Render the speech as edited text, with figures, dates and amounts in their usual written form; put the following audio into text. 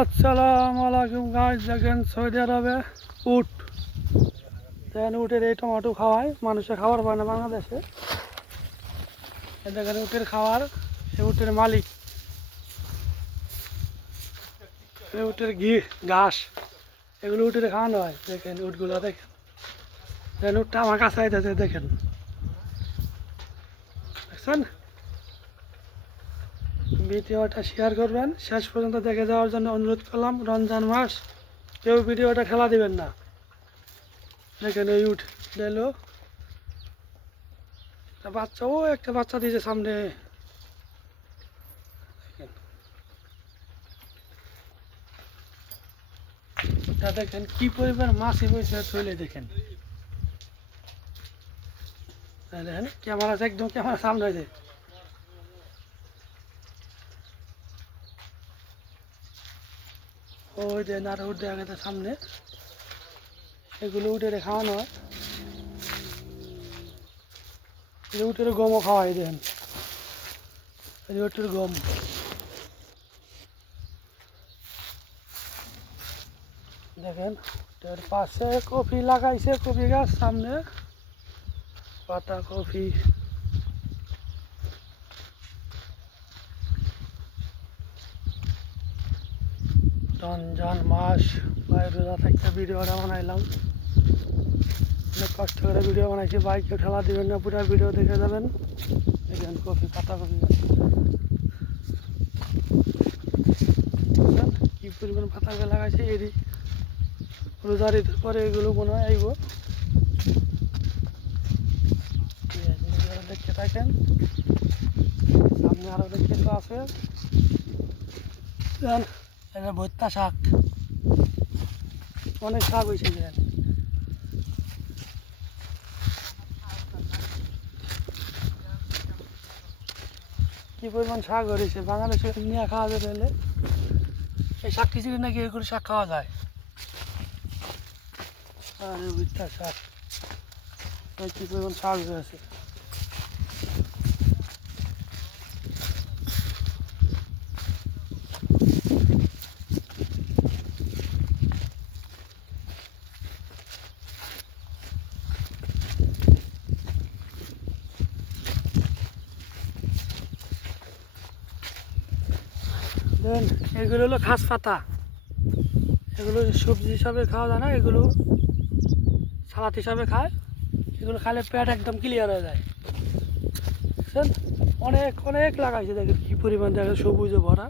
আসসালামু আলাইকুম গাইস, দেখেন সৌদি আরবে উট। দেখেন উটের এই টমেটো খাওয়ায়, মানুষে খাবার পায় না বাংলাদেশে। দেখেন উটের খাওয়ার, এই উটের মালিক, এই উটের ঘাস, এগুলো উটের খাওয়ানো হয়। দেখেন উটগুলো দেখেন, দেখেন উটটা আমার কাছে আইতেছে, দেখেন দেখছেন। ভিডিওটা শেয়ার করবেন, শেষ পর্যন্ত দেখে যাওয়ার জন্য অনুরোধ করলাম। রমজান মাস, কেউ ভিডিওটা ঠেলা দিবেন না। দেখেন এই উঠ দিল বাচ্চা, ও একটা বাচ্চা দিয়েছে সামনে। দেখেন কি পরিমাণ মাছি বইছে চলে, দেখেন দেখেন ক্যামেরা একদম ক্যামেরা সামনে হয়েছে। ওই যে আর উঠ দেখা গেছে সামনে, এগুলো উঠে খাওয়ানো হয়। উটের গমও খাওয়াই, দেন উটের গম। দেখেন এর পাশে কফি লাগাইছে, কফি গাছ সামনে, পাতা কফি। রমজান মাস, বাইরে রোজা থাকতে ভিডিওটা বানাইলাম, অনেক কষ্ট করে ভিডিও বানাইছি। বাইকে ঠেলা দিবেন না, পুরো ভিডিও দেখে যাবেন। দেখেন কফি, পাতা কফি গাছ, কি পরিমাণ পাতা লাগাইছে। এরই রোজার ঈদের পরে এগুলো মনে হয় আইব। দেখতে থাকেন, সামনে আরো দেখতে তো আছে। ভর্তা শাক, অনেক শাক হয়েছে। কি পরিমাণ শাক হয়েছে, বাংলাদেশে নিয়ে খাওয়া যাবে হলে এই শাক খিচুড়ি নাকি এগুলো শাক খাওয়া যায়। আর ভর্তা শাক, কি পরিমাণ শাক হয়েছে। দেন এগুলো হলো ঘাস পাতা, এগুলো সবজি হিসাবে খাওয়া যায় না, এগুলো সালাদ হিসাবে খায়। এগুলো খালে পেট একদম ক্লিয়ার হয়ে যায়। বুঝছেন, অনেক অনেক লাগাইছে, দেখেন কি পরিমাণ, দেখেন সবুজে ভরা।